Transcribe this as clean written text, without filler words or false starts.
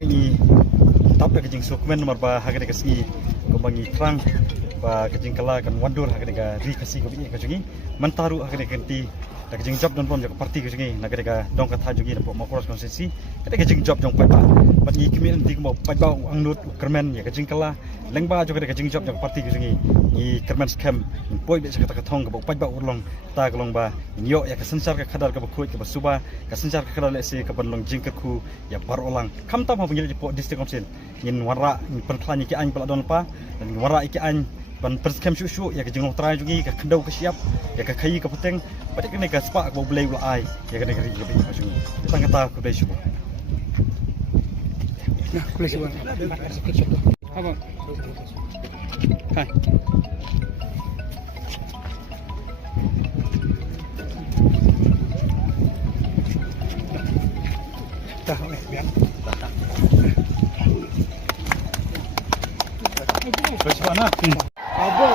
Ini tapi kejing sukmen nomor bah haga kasih kumbangi terang bah kejing kala kan wandur haga ri kasih kopi kejungi mentaru haga ganti kejing job don pon jok parti kejungi naga dong kata jungi dapat Mawkyrwat konsensi kejing job jong pai bat ni kimi nanti ko pai ba angnut kermen ya kejing kala lengba jok kejing job jong parti kejungi ni kermen scam poi be kata katong ko pai ba urlong ta kolong ba yo ya kesensar ka kadar ka bakut ka suba kesensar ka kadar lesi ka banlong jingkerku ya barolang kam ta ma punya po district council in wara in perklani ki an pala don pa dan wara ki an ban perskem shu ya ke jengong trai jugi ka kendau ka siap ya ka kai ka peteng pada kena ka spa ka boleh ulai ya kena ri ka bi ka jugi tang kata ku be shu nah boleh shu apa hai dah biar Bagaimana? Apa?